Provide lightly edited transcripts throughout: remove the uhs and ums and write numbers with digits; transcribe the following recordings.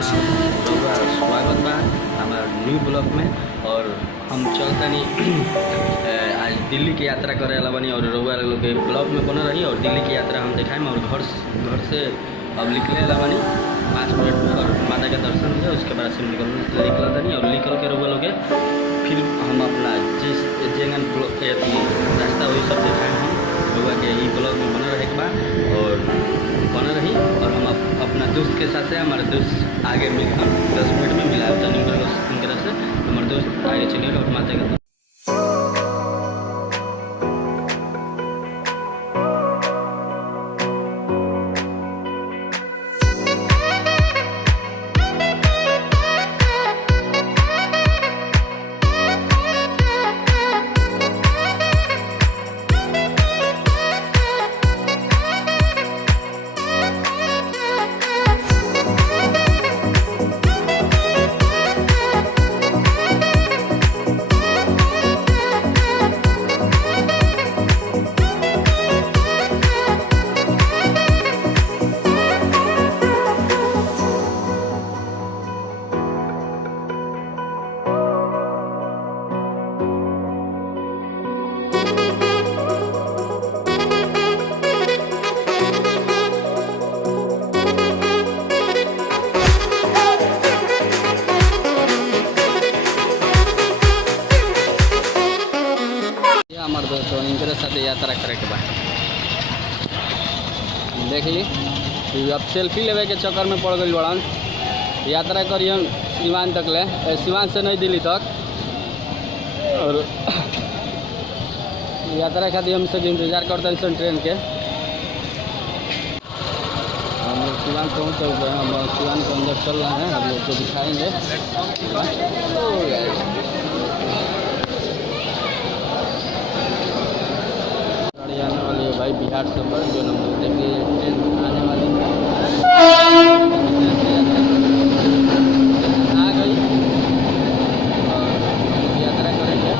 प्रणाम रउआ स्वागत बा हमार न्यू ब्लॉग में। और हम चलतनी आज दिल्ली की यात्रा करे वाला बनी और रउआ लोग के ब्लॉग में बना रही और दिल्ली की यात्रा हम दिखाएं। और घर से अब निकले वाला बनी 5 मिनट में और माता का दर्शन हुआ उसके बाद से निकल तनी और निकल के रउआ लोग फिर हम अपना जिस जगह रास्ता वही सब दिखाएं। हम रउआ के ई ब्लॉग में बना रहे के बाद और बना रही और हम अपना दोस्त के साथ है। हमारे दोस्त आगे मिल 10 मिनट में मिला उनके तरफ से हमारे दोस्त आगे चलिए और माता का हमारे दोस्त इनके साथ यात्रा करे के बाद देख ली अब सेल्फी लेवे के चक्कर में पड़ गई बड़न। यात्रा करिए सिवान तक ले, सिवान से नई दिल्ली तक और यात्रा खातिर हम सब इंतजार करते हैं ट्रेन के। हम लोग सिवान पहुँच चुके हैं, हम सिवान के अंदर चल रहे हैं, हम लोग को दिखाएंगे। आने वाली है भाई बिहार से पर जो नंबर देखिए ट्रेन आने वाली आ गई और यात्रा करेंगे।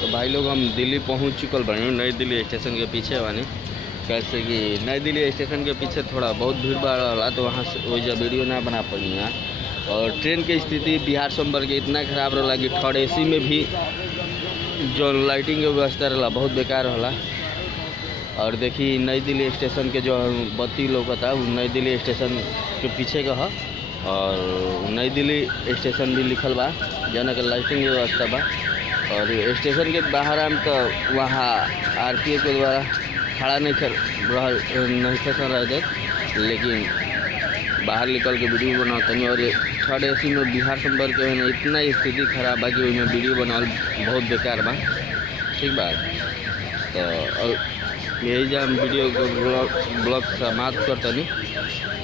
तो भाई लोग हम दिल्ली पहुंच चुकल बनी नई दिल्ली स्टेशन के पीछे वानी। कैसे कि नई दिल्ली स्टेशन के पीछे थोड़ा बहुत भीड़ भाड़ रहा तो वहाँ से वही वीडियो ना बना पाई। और ट्रेन की स्थिति बिहार संबर के इतना खराब रहा कि थर्ड AC में भी जो लाइटिंग के व्यवस्था रहा बहुत बेकार रहा। और देखी नई दिल्ली स्टेशन के जो बत्ती लौकता वो नई दिल्ली स्टेशन के पीछे का है और नई दिल्ली स्टेशन भी लिखल बा जना के लाइटिंग व्यवस्था बा। और स्टेशन के बाहर हम तो वहाँ RPF के द्वारा खड़ा नहीं रह दे, लेकिन बाहर निकल के वीडियो बनाते। और थर्ड AC में बिहार संपर्क के इतना स्थिति खराब बा कि उसमें वीडियो बनावल बहुत बेकार बा। ठीक बा तो और यही जो हम वीडियो को ब्लॉग समाप्त करते।